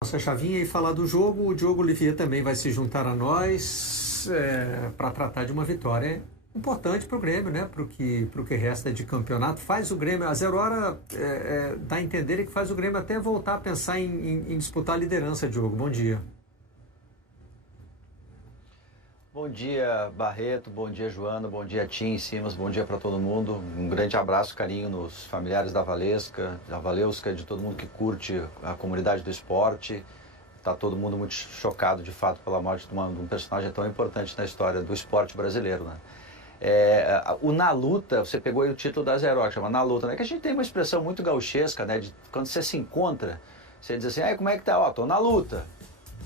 Nossa chavinha e falar do jogo. O Diogo Olivier também vai se juntar a nós para tratar de uma vitória importante para o Grêmio, né? Para o que resta de campeonato. Faz o Grêmio, a 0 hora dá a entender que faz o Grêmio até voltar a pensar em disputar a liderança, Diogo. Bom dia. Bom dia, Barreto, bom dia, Joana, bom dia, Tim, Simas, bom dia para todo mundo. Um grande abraço, carinho nos familiares da Valesca, de todo mundo que curte a comunidade do esporte. Está todo mundo muito chocado, de fato, pela morte de um personagem tão importante na história do esporte brasileiro, né? O Na Luta, você pegou aí o título da 0 Hora, que chama Na Luta, né? Que a gente tem uma expressão muito gauchesca, né? De quando você se encontra, você diz assim, como é que tá? Tô na luta.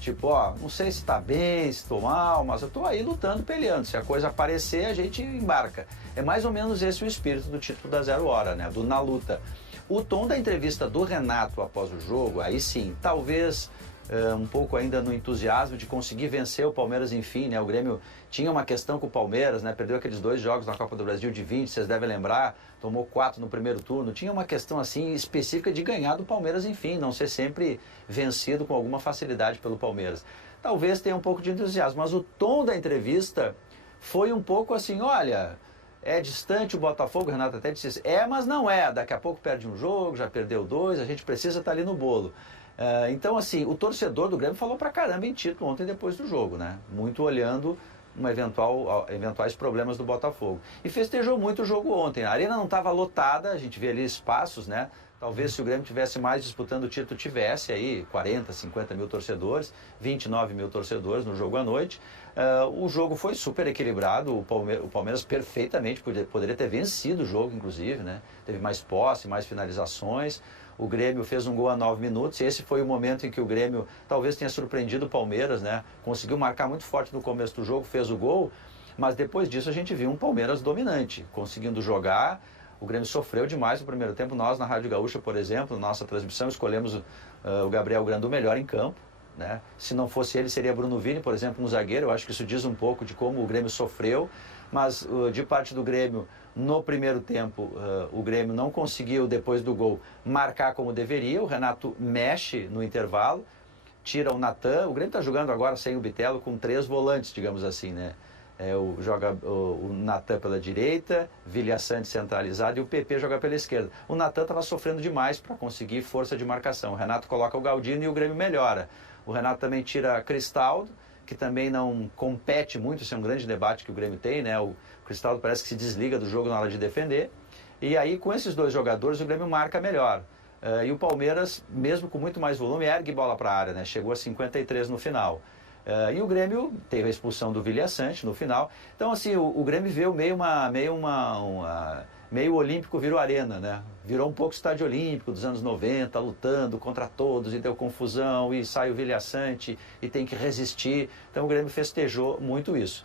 Tipo, não sei se tá bem, se tô mal, mas eu tô aí lutando, peleando. Se a coisa aparecer, a gente embarca. É mais ou menos esse o espírito do título da 0 Hora, né? Do Na Luta. O tom da entrevista do Renato após o jogo, aí sim, talvez um pouco ainda no entusiasmo de conseguir vencer o Palmeiras, enfim, né? O Grêmio tinha uma questão com o Palmeiras, né? Perdeu aqueles 2 jogos na Copa do Brasil de 20, vocês devem lembrar, tomou 4 no primeiro turno. Tinha uma questão assim específica de ganhar do Palmeiras, enfim, não ser sempre vencido com alguma facilidade pelo Palmeiras. Talvez tenha um pouco de entusiasmo, mas o tom da entrevista foi um pouco assim, olha, é distante o Botafogo, o Renato até disse, mas não é, daqui a pouco perde um jogo, já perdeu 2, a gente precisa estar ali no bolo. Então, assim, o torcedor do Grêmio falou pra caramba em título ontem depois do jogo, né? Muito olhando eventuais problemas do Botafogo. E festejou muito o jogo ontem. A arena não estava lotada, a gente vê ali espaços, né? Talvez se o Grêmio tivesse mais disputando o título, tivesse aí 40, 50 mil torcedores, 29 mil torcedores no jogo à noite. O jogo foi super equilibrado, o Palmeiras perfeitamente poderia ter vencido o jogo, inclusive, né? Teve mais posse, mais finalizações. O Grêmio fez um gol a 9 minutos e esse foi o momento em que o Grêmio talvez tenha surpreendido o Palmeiras, né? Conseguiu marcar muito forte no começo do jogo, fez o gol, mas depois disso a gente viu um Palmeiras dominante, conseguindo jogar. O Grêmio sofreu demais no primeiro tempo. Nós, na Rádio Gaúcha, por exemplo, nossa transmissão, escolhemos o Gabriel Grando o melhor em campo, né? Se não fosse ele, seria Bruno Vini, por exemplo, um zagueiro. Eu acho que isso diz um pouco de como o Grêmio sofreu, mas de parte do Grêmio, no primeiro tempo, o Grêmio não conseguiu, depois do gol, marcar como deveria. O Renato mexe no intervalo, tira o Natan. O Grêmio está jogando agora sem o Bitelo, com 3 volantes, digamos assim, né? Joga o Natan pela direita, Vilha Sante centralizado e o PP joga pela esquerda. O Natan estava sofrendo demais para conseguir força de marcação. O Renato coloca o Galdino e o Grêmio melhora. O Renato também tira Cristaldo, que também não compete muito. Esse é um grande debate que o Grêmio tem, né? O Cristaldo parece que se desliga do jogo na hora de defender. E aí, com esses 2 jogadores, o Grêmio marca melhor. E o Palmeiras, mesmo com muito mais volume, ergue bola para a área, né? Chegou a 53 no final. E o Grêmio teve a expulsão do Vilha Sante no final. Então, assim, o Grêmio veio meio olímpico, virou arena, né? Virou um pouco estádio olímpico dos anos 90, lutando contra todos, e deu confusão, e sai o Vilha Sante, e tem que resistir. Então o Grêmio festejou muito isso.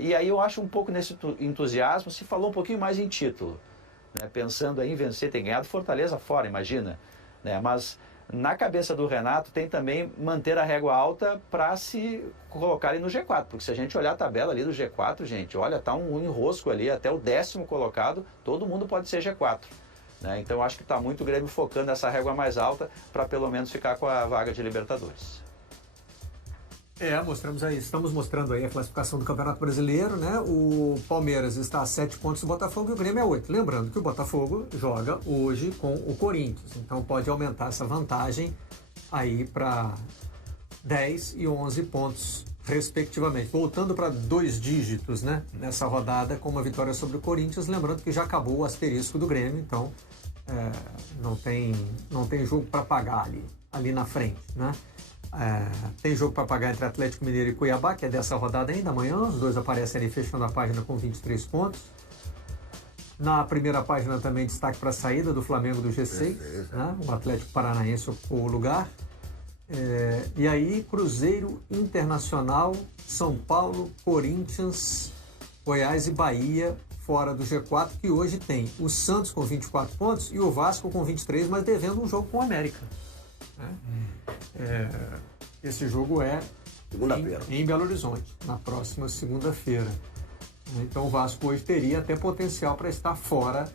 E aí eu acho um pouco nesse entusiasmo, se falou um pouquinho mais em título, né? Pensando aí em vencer, tem ganhado Fortaleza fora, imagina, né? Mas na cabeça do Renato tem também manter a régua alta para se colocarem no G4, porque se a gente olhar a tabela ali do G4, gente, olha, tá um enrosco ali, até o 10º colocado, todo mundo pode ser G4, né? Então acho que está muito o Grêmio focando essa régua mais alta para pelo menos ficar com a vaga de Libertadores. Estamos mostrando aí a classificação do Campeonato Brasileiro, né? O Palmeiras está a 7 pontos do Botafogo e o Grêmio é 8. Lembrando que o Botafogo joga hoje com o Corinthians, então pode aumentar essa vantagem aí para 10 e 11 pontos, respectivamente. Voltando para 2 dígitos, né? Nessa rodada com uma vitória sobre o Corinthians, lembrando que já acabou o asterisco do Grêmio, então não tem jogo para pagar ali na frente, né? Tem jogo para pagar entre Atlético Mineiro e Cuiabá, que é dessa rodada ainda, amanhã. Os 2 aparecem ali fechando a página com 23 pontos. Na primeira página também destaque para a saída do Flamengo do G6, né? O Atlético Paranaense ocupou o lugar. E aí, Cruzeiro, Internacional, São Paulo, Corinthians, Goiás e Bahia fora do G4, que hoje tem o Santos com 24 pontos e o Vasco com 23, mas devendo um jogo com o América, né? Esse jogo é em Belo Horizonte, na próxima segunda-feira. Então o Vasco hoje teria até potencial para estar fora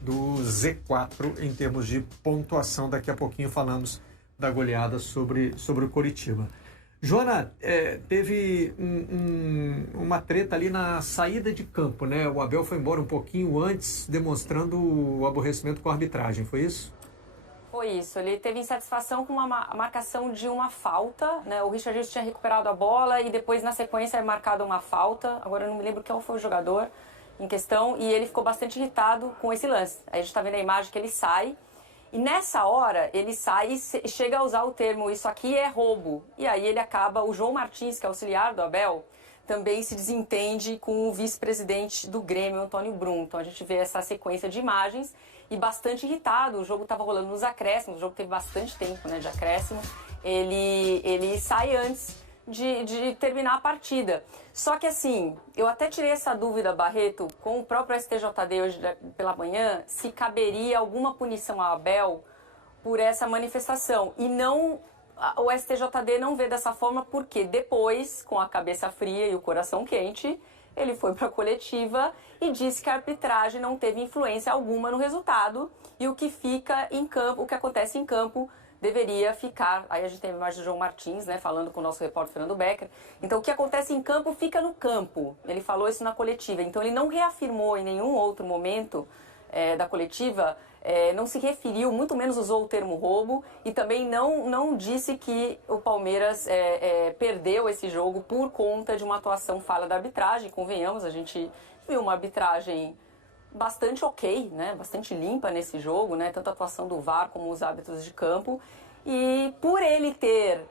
do Z4 em termos de pontuação. Daqui a pouquinho falamos da goleada sobre o Coritiba. Joana, teve uma treta ali na saída de campo, né? O Abel foi embora um pouquinho antes, demonstrando o aborrecimento com a arbitragem, foi isso? Foi isso, ele teve insatisfação com a marcação de uma falta, né? O Richarlison tinha recuperado a bola e depois na sequência é marcada uma falta, agora eu não me lembro quem foi o jogador em questão, e ele ficou bastante irritado com esse lance. Aí a gente está vendo a imagem que ele sai, e nessa hora ele sai e chega a usar o termo "isso aqui é roubo", e aí ele acaba, o João Martins, que é auxiliar do Abel, também se desentende com o vice-presidente do Grêmio, Antônio Brum. Então a gente vê essa sequência de imagens e bastante irritado. O jogo estava rolando nos acréscimos, o jogo teve bastante tempo, né, de acréscimo. Ele sai antes de terminar a partida. Só que assim, eu até tirei essa dúvida, Barreto, com o próprio STJD hoje pela manhã, se caberia alguma punição a Abel por essa manifestação. E não, o STJD não vê dessa forma porque depois, com a cabeça fria e o coração quente, ele foi para a coletiva e disse que a arbitragem não teve influência alguma no resultado e o que fica em campo, o que acontece em campo, deveria ficar. Aí a gente tem a imagem do João Martins, né, falando com o nosso repórter Fernando Becker. Então o que acontece em campo fica no campo. Ele falou isso na coletiva. Então ele não reafirmou em nenhum outro momento da coletiva, não se referiu, muito menos usou o termo roubo e também não disse que o Palmeiras perdeu esse jogo por conta de uma atuação falha da arbitragem. Convenhamos, a gente viu uma arbitragem bastante ok, né? Bastante limpa nesse jogo, né? Tanto a atuação do VAR como os árbitros de campo. E por ele ter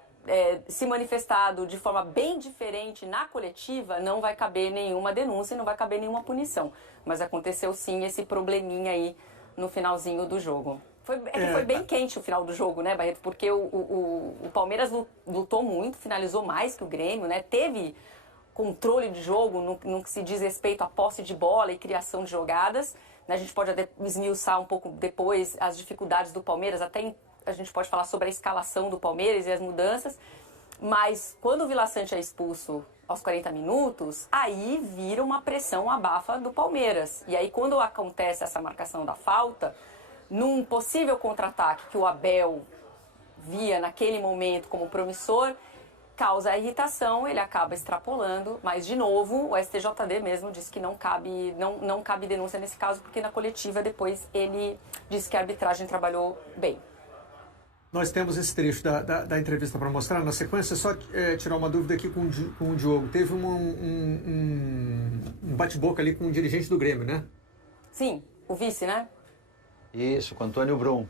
se manifestado de forma bem diferente na coletiva, não vai caber nenhuma denúncia e não vai caber nenhuma punição. Mas aconteceu sim esse probleminha aí no finalzinho do jogo. Foi bem quente o final do jogo, né, Barreto? Porque o Palmeiras lutou muito, finalizou mais que o Grêmio, né? Teve controle de jogo no que se diz respeito à posse de bola e criação de jogadas. A gente pode até esmiuçar um pouco depois as dificuldades do Palmeiras, até a gente pode falar sobre a escalação do Palmeiras e as mudanças, mas quando o Vila Sante é expulso aos 40 minutos, aí vira uma pressão abafa do Palmeiras. E aí quando acontece essa marcação da falta, num possível contra-ataque que o Abel via naquele momento como promissor, causa a irritação, ele acaba extrapolando, mas de novo o STJD mesmo disse que não cabe denúncia nesse caso, porque na coletiva depois ele disse que a arbitragem trabalhou bem. Nós temos esse trecho da entrevista para mostrar. Na sequência, só tirar uma dúvida aqui com o Diogo. Teve um bate-boca ali com o dirigente do Grêmio, né? Sim, o vice, né? Isso, com o Antônio Brum.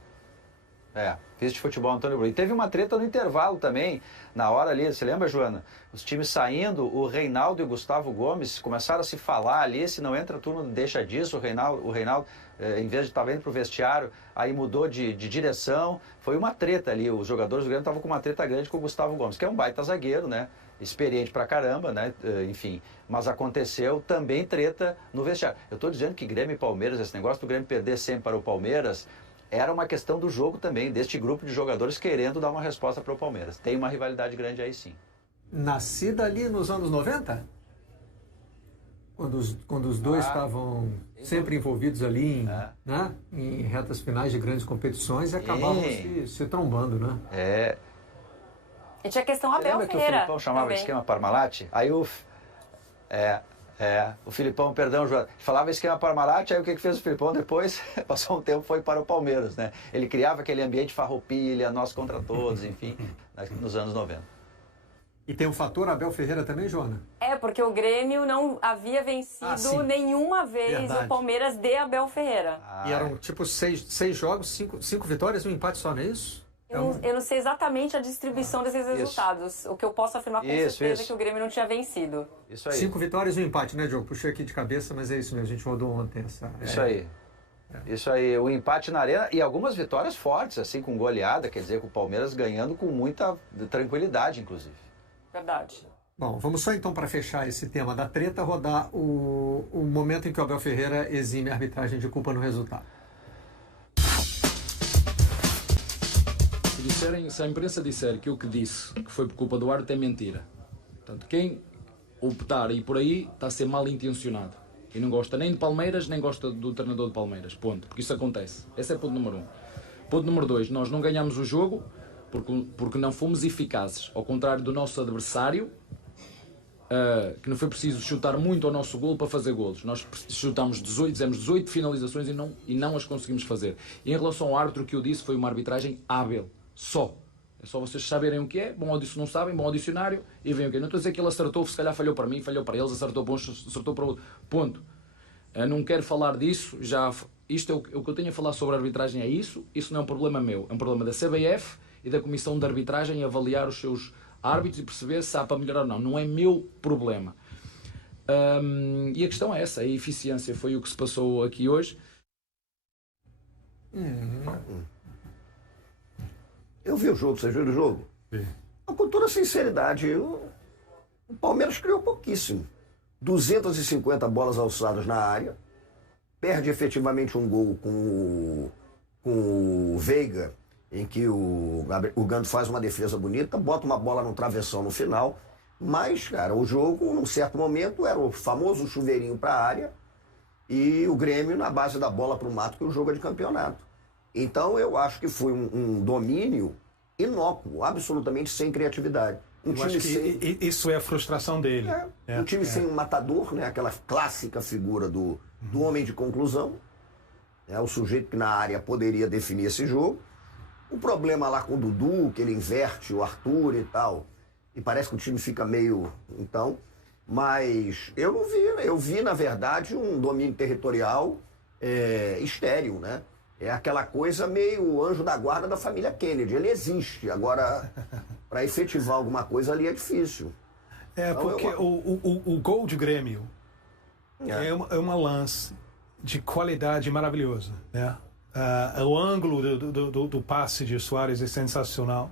Vice de futebol Antônio Brum. E teve uma treta no intervalo também, na hora ali, você lembra, Joana? Os times saindo, o Reinaldo e o Gustavo Gomes começaram a se falar ali, se não entra turno, deixa disso. O Reinaldo em vez de estar indo para o vestiário, aí mudou de direção. Foi uma treta ali, os jogadores do Grêmio estavam com uma treta grande com o Gustavo Gomes, que é um baita zagueiro, né? Experiente pra caramba, né? Enfim, mas aconteceu também treta no vestiário. Eu estou dizendo que Grêmio e Palmeiras, esse negócio do Grêmio perder sempre para o Palmeiras, era uma questão do jogo também, deste grupo de jogadores querendo dar uma resposta para o Palmeiras. Tem uma rivalidade grande aí sim. Nascida ali nos anos 90? Quando os dois estavam sempre envolvidos ali em retas finais de grandes competições e acabavam se trombando, né? E tinha a questão Abel Ferreira. Lembra que o Filipão chamava também. Esquema Parmalat? Aí o Filipão, perdão, João, falava esquema Parmalat, aí o que fez o Filipão depois? Passou um tempo, foi para o Palmeiras, né? Ele criava aquele ambiente farroupilha, nós contra todos, enfim, nos anos 90. E tem o fator Abel Ferreira também, Joana? Porque o Grêmio não havia vencido nenhuma vez o Palmeiras de Abel Ferreira. E eram tipo seis jogos, cinco vitórias e um empate só, não é isso? Eu não sei exatamente a distribuição desses resultados. O que eu posso afirmar com certeza é que o Grêmio não tinha vencido. Isso aí. 5 vitórias e um empate, né, Diogo? Puxei aqui de cabeça, mas é isso mesmo. A gente rodou ontem essa... Isso aí. Isso aí. O empate na arena e algumas vitórias fortes, assim, com goleada. Quer dizer, com o Palmeiras ganhando com muita tranquilidade, inclusive. Verdade. Bom, vamos só então, para fechar esse tema da treta, rodar o momento em que o Abel Ferreira exime a arbitragem de culpa no resultado. Se a imprensa disser que o que disse que foi por culpa do árbitro é mentira. Portanto, quem optar e por aí está a ser mal intencionado. E não gosta nem de Palmeiras, nem gosta do treinador de Palmeiras. Ponto. Porque isso acontece. Esse é ponto número 1. Ponto número 2. Nós não ganhamos o jogo porque não fomos eficazes, ao contrário do nosso adversário, que não foi preciso chutar muito ao nosso golo para fazer golos. Nós chutámos 18, fizemos 18 finalizações e não as conseguimos fazer. E em relação ao árbitro, o que eu disse foi uma arbitragem hábil, só. É só vocês saberem o que é, não sabem, bom ao dicionário e veem o que é. Não estou a dizer que ele acertou, se calhar falhou para mim, falhou para eles, acertou para uns, acertou para outro. Ponto. Não quero falar disso, isto é o que eu tenho a falar sobre a arbitragem, é isso não é um problema meu, é um problema da CBF e da Comissão de Arbitragem avaliar os seus árbitros e perceber se há para melhorar ou não. Não é meu problema. E a questão é essa, a eficiência foi o que se passou aqui hoje. Eu vi o jogo, você viu o jogo? Sim. Com toda sinceridade, o Palmeiras criou pouquíssimo. 250 bolas alçadas na área, perde efetivamente um gol com o Veiga, em que o Gando faz uma defesa bonita, bota uma bola no travessão no final, mas, cara, o jogo, num certo momento, era o famoso chuveirinho para a área e o Grêmio na base da bola para o mato, que o jogo é de campeonato. Então, eu acho que foi um domínio inócuo, absolutamente sem criatividade. Eu acho que isso é a frustração dele. Um time sem um matador, né? Aquela clássica figura do homem de conclusão, o sujeito que na área poderia definir esse jogo. O problema lá com o Dudu, que ele inverte o Arthur e tal, e parece que o time fica meio... Então, mas eu não vi, eu vi, na verdade, um domínio territorial estéril, né? É aquela coisa meio anjo da guarda da família Kennedy. Ele existe. Agora, para efetivar alguma coisa ali é difícil. Então, porque o gol de Grêmio é uma lance de qualidade maravilhosa, né? O ângulo do passe de Suárez é sensacional.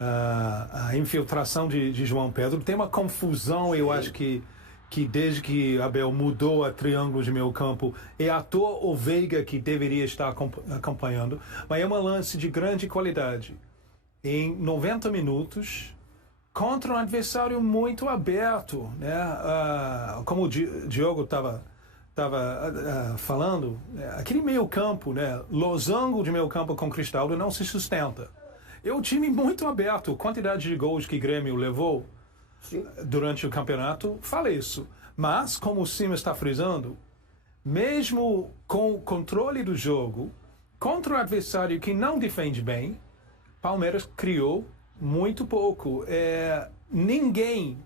A infiltração de João Pedro. Tem uma confusão, eu acho que desde que Abel mudou a triângulo de meio campo, é à toa o Veiga que deveria estar acompanhando, mas é uma lance de grande qualidade. Em 90 minutos, contra um adversário muito aberto, né? Como o Diogo estava falando, aquele meio campo, né? Losango de meio campo com Cristaldo não se sustenta. É um time muito aberto. A quantidade de gols que Grêmio levou durante o campeonato fala isso. Mas, como o Cima está frisando, mesmo com o controle do jogo, contra um adversário que não defende bem, Palmeiras criou muito pouco. Ninguém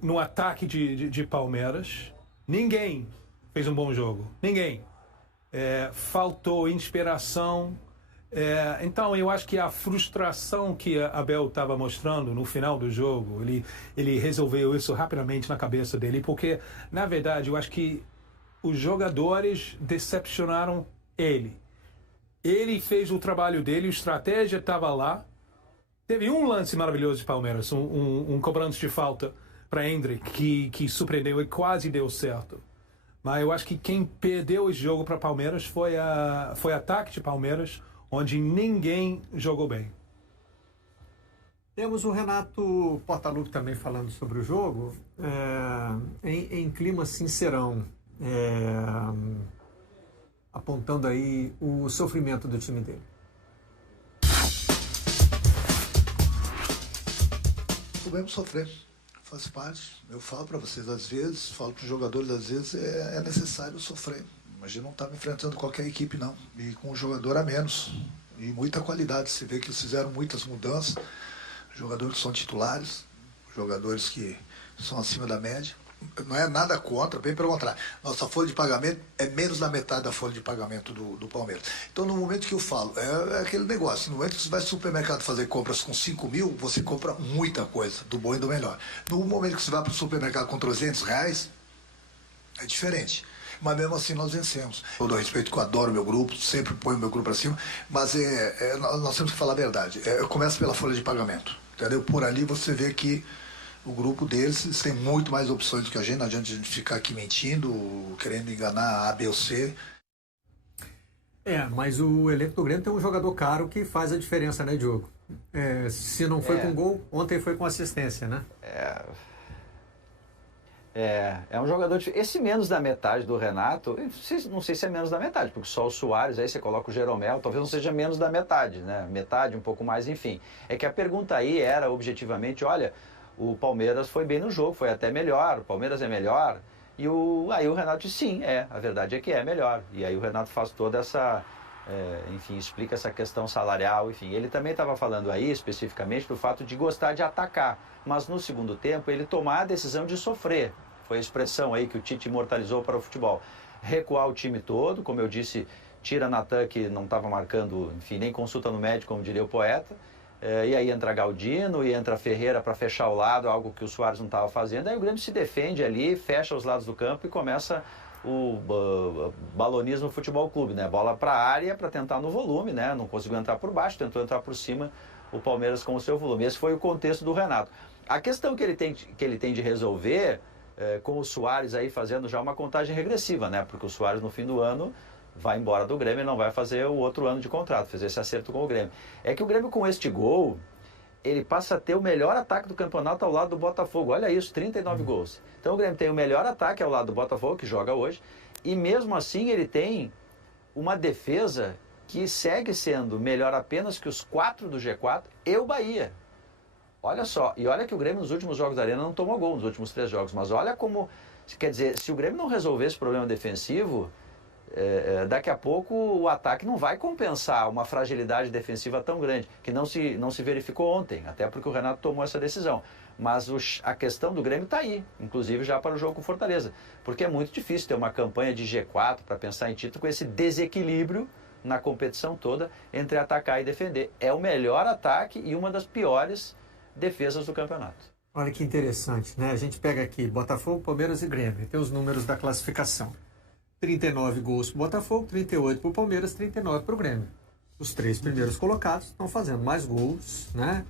no ataque de Palmeiras, ninguém fez um bom jogo. Ninguém. Faltou inspiração. Então eu acho que a frustração que Abel estava mostrando no final do jogo, ele resolveu isso rapidamente na cabeça dele, porque na verdade eu acho que os jogadores decepcionaram ele. Ele fez o trabalho dele, a estratégia estava lá. Teve um lance maravilhoso de Palmeiras, um cobrança de falta para Hendrick que surpreendeu e quase deu certo. Mas eu acho que quem perdeu esse jogo para Palmeiras foi o ataque de Palmeiras, onde ninguém jogou bem. Temos o Renato Portaluppi também falando sobre o jogo, em clima sincerão, apontando aí o sofrimento do time dele. Podemos sofrer, faz parte. Eu falo para vocês, às vezes, falo para os jogadores, às vezes é necessário sofrer. A gente não estava enfrentando qualquer equipe, não. E com um jogador a menos. E muita qualidade. Você vê que eles fizeram muitas mudanças. Jogadores que são titulares, jogadores que são acima da média. Não é nada contra, bem pelo contrário. Nossa folha de pagamento é menos da metade da folha de pagamento do Palmeiras. Então, no momento que eu falo, é aquele negócio. No momento que você vai no supermercado fazer compras com 5 mil, você compra muita coisa, do bom e do melhor. No momento que você vai para o supermercado com R$300, é diferente. Mas mesmo assim nós vencemos. Eu dou respeito que eu adoro o meu grupo, sempre ponho o meu grupo para cima, mas nós temos que falar a verdade. Começa pela folha de pagamento, entendeu? Por ali você vê que o grupo deles tem muito mais opções do que a gente. Não adianta a gente ficar aqui mentindo, querendo enganar A, B ou C. Mas o elenco do Grêmio tem um jogador caro que faz a diferença, né, Diogo? Se não foi com gol, ontem foi com assistência, né? É um jogador difícil. Esse menos da metade do Renato, não sei se é menos da metade, porque só o Suárez, aí você coloca o Jeromel, talvez não seja menos da metade, né? Metade, um pouco mais, enfim. É que a pergunta aí era, objetivamente, olha, o Palmeiras foi bem no jogo, foi até melhor, o Palmeiras é melhor. E aí o Renato disse, sim, a verdade é que é melhor. E aí o Renato faz toda essa, enfim, explica essa questão salarial, enfim. Ele também estava falando aí, especificamente, do fato de gostar de atacar, mas no segundo tempo ele tomar a decisão de sofrer. Foi a expressão aí que o Tite imortalizou para o futebol. Recuar o time todo, como eu disse, tira Natan, que não estava marcando, enfim, nem consulta no médico, como diria o poeta. E aí entra Galdino e entra Ferreira para fechar o lado, algo que o Suárez não estava fazendo. Aí o Grêmio se defende ali, fecha os lados do campo e começa o balonismo Futebol Clube, né? Bola para a área para tentar no volume, né? Não conseguiu entrar por baixo, tentou entrar por cima, o Palmeiras com o seu volume. Esse foi o contexto do Renato. A questão que ele tem de resolver, com o Suárez aí fazendo já uma contagem regressiva, né? Porque o Suárez no fim do ano vai embora do Grêmio e não vai fazer o outro ano de contrato, fez esse acerto com o Grêmio. É que o Grêmio com este gol, ele passa a ter o melhor ataque do campeonato ao lado do Botafogo. Olha isso, 39 gols. Então o Grêmio tem o melhor ataque ao lado do Botafogo, que joga hoje, e mesmo assim ele tem uma defesa que segue sendo melhor apenas que os 4 do G4 e o Bahia. Olha só, e olha que o Grêmio nos últimos jogos da Arena não tomou gol, nos últimos 3 jogos, mas olha como, quer dizer, se o Grêmio não resolver esse problema defensivo, daqui a pouco o ataque não vai compensar uma fragilidade defensiva tão grande, que não se verificou ontem, até porque o Renato tomou essa decisão. Mas a questão do Grêmio está aí, inclusive já para o jogo com Fortaleza, porque é muito difícil ter uma campanha de G4 para pensar em título com esse desequilíbrio na competição toda entre atacar e defender. É o melhor ataque e uma das piores defesas do campeonato. Olha que interessante, né? A gente pega aqui Botafogo, Palmeiras e Grêmio, tem os números da classificação. 39 gols para o Botafogo, 38 para o Palmeiras, 39 para o Grêmio. Os 3 primeiros colocados estão fazendo mais gols, né?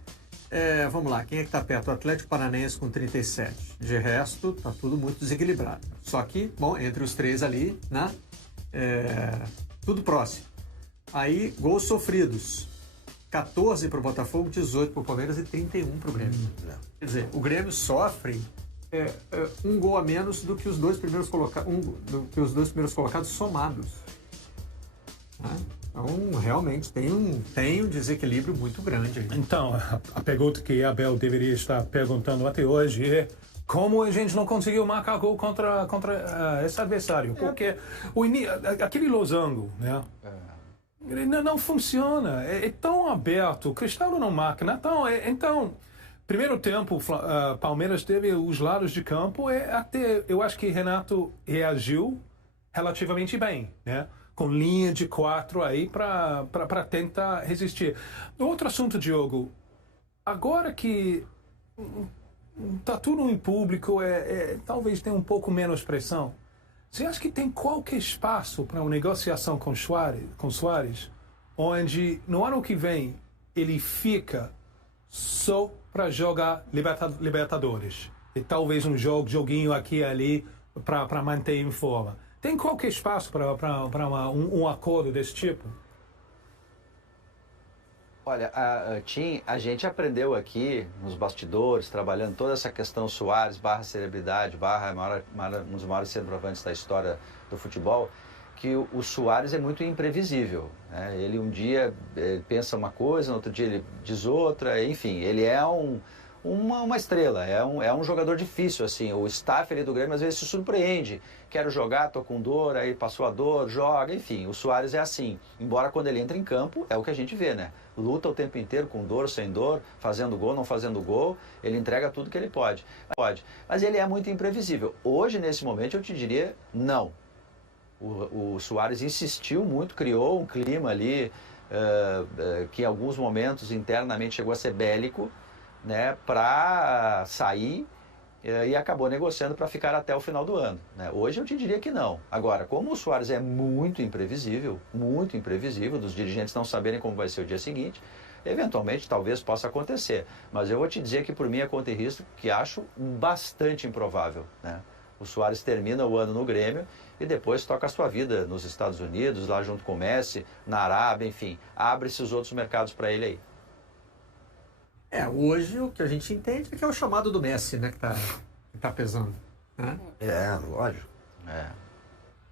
Vamos lá, quem é que está perto? O Atlético Paranaense com 37. De resto, está tudo muito desequilibrado. Só que, bom, entre os 3 ali, né? Tudo próximo. Aí, gols sofridos. 14 para o Botafogo, 18 para o Palmeiras e 31 para o Grêmio. Quer dizer, o Grêmio sofre um gol a menos do que os 2 primeiros colocados somados. Né? Então, realmente, tem um desequilíbrio muito grande aí. Então, a pergunta que Abel deveria estar perguntando até hoje é como a gente não conseguiu marcar gol contra esse adversário. Porque aquele losango, né? Ele não funciona, é tão aberto, o Cristaldo não marca, né? Então, primeiro tempo, Palmeiras teve os lados de campo, até eu acho que Renato reagiu relativamente bem, né? Com linha de 4 aí para tentar resistir. Outro assunto, Diogo, agora que tá tudo em público, talvez tenha um pouco menos pressão. Você acha que tem qualquer espaço para uma negociação com Suárez, onde no ano que vem ele fica só para jogar Libertadores? E talvez um joguinho aqui e ali para manter em forma. Tem qualquer espaço para um acordo desse tipo? Olha, Tim, a gente aprendeu aqui nos bastidores, trabalhando toda essa questão Suárez, celebridade, um dos maiores centroavantes da história do futebol, que o Suárez é muito imprevisível. Né? Ele um dia pensa uma coisa, no outro dia ele diz outra, enfim, ele é uma estrela, é um jogador difícil, assim, o staff ali do Grêmio às vezes se surpreende, quero jogar, tô com dor, aí passou a dor, joga, enfim, o Suárez é assim, embora quando ele entra em campo, é o que a gente vê, né, luta o tempo inteiro, com dor, sem dor, fazendo gol, não fazendo gol, ele entrega tudo que ele pode, mas ele é muito imprevisível. Hoje, nesse momento, eu te diria, não. O Suárez insistiu muito, criou um clima ali, que em alguns momentos internamente chegou a ser bélico, né, para sair e acabou negociando para ficar até o final do ano. Né? Hoje eu te diria que não. Agora, como o Suárez é muito imprevisível, dos dirigentes não saberem como vai ser o dia seguinte, eventualmente talvez possa acontecer. Mas eu vou te dizer que por mim é conta e risco que acho bastante improvável. Né? O Suárez termina o ano no Grêmio e depois toca a sua vida nos Estados Unidos, lá junto com o Messi, na Arábia, enfim, abre-se os outros mercados para ele aí. Hoje o que a gente entende é que é o chamado do Messi, né, que tá pesando. né? Lógico.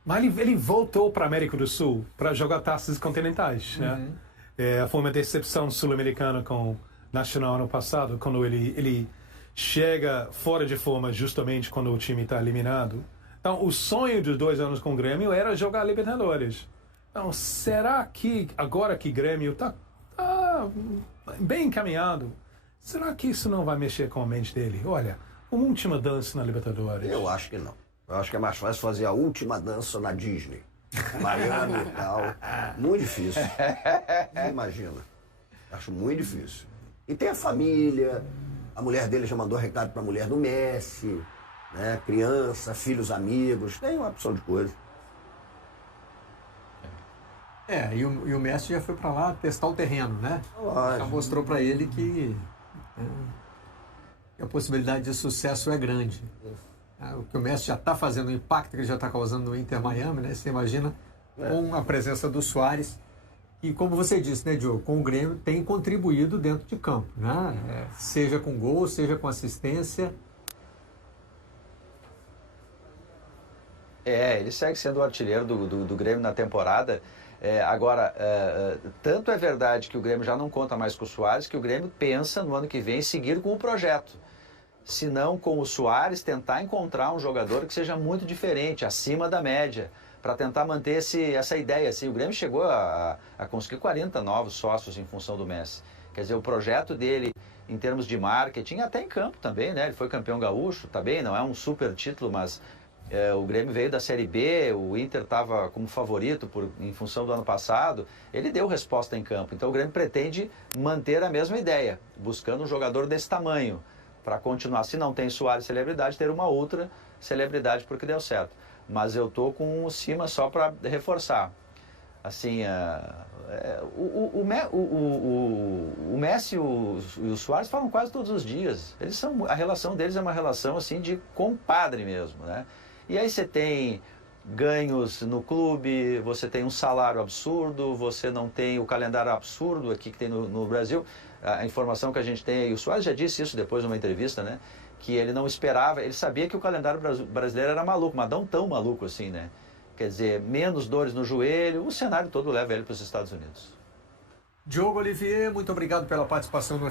Mas ele voltou para a América do Sul para jogar taças continentais, né? Foi uma decepção sul-americana com o Nacional ano passado, quando ele chega fora de forma justamente quando o time está eliminado. Então, o sonho dos 2 anos com o Grêmio era jogar Libertadores. Então, será que agora que o Grêmio está bem encaminhado, será que isso não vai mexer com a mente dele? Olha, uma última dança na Libertadores. Eu acho que não. Eu acho que é mais fácil fazer a última dança na Disney. Miami e tal. Muito difícil. Você imagina. Acho muito difícil. E tem a família. A mulher dele já mandou recado para a mulher do Messi. Né? Criança, filhos, amigos. Tem uma opção de coisa. E o Messi já foi para lá testar o terreno, né? Já mostrou para ele que a possibilidade de sucesso é grande. O que o Messi já está fazendo, o impacto que ele já está causando no Inter Miami, né? Você imagina com a presença do Suárez, que, como você disse, né, Diogo, com o Grêmio tem contribuído dentro de campo, né? Seja com gol, seja com assistência. Ele segue sendo o artilheiro do Grêmio na temporada. Agora, tanto é verdade que o Grêmio já não conta mais com o Suárez, que o Grêmio pensa no ano que vem seguir com o projeto. Se não com o Suárez, tentar encontrar um jogador que seja muito diferente, acima da média, para tentar manter essa ideia. Assim, o Grêmio chegou a conseguir 40 novos sócios em função do Messi. Quer dizer, o projeto dele, em termos de marketing, até em campo também, né? Ele foi campeão gaúcho, tá bem, não é um super título, mas o Grêmio veio da Série B, o Inter estava como favorito em função do ano passado, ele deu resposta em campo. Então o Grêmio pretende manter a mesma ideia, buscando um jogador desse tamanho, para continuar, se não tem Suárez celebridade, ter uma outra celebridade porque deu certo. Mas eu tô com o Cima só para reforçar. Assim, o Messi e o Suárez falam quase todos os dias. A relação deles é uma relação assim de compadre mesmo, né? E aí você tem ganhos no clube, você tem um salário absurdo, você não tem o calendário absurdo aqui que tem no Brasil. A informação que a gente tem, e o Suárez já disse isso depois numa entrevista, né? Que ele não esperava, ele sabia que o calendário brasileiro era maluco, mas não tão maluco assim, né? Quer dizer, menos dores no joelho, o cenário todo leva ele para os Estados Unidos. Diogo Olivier, muito obrigado pela participação no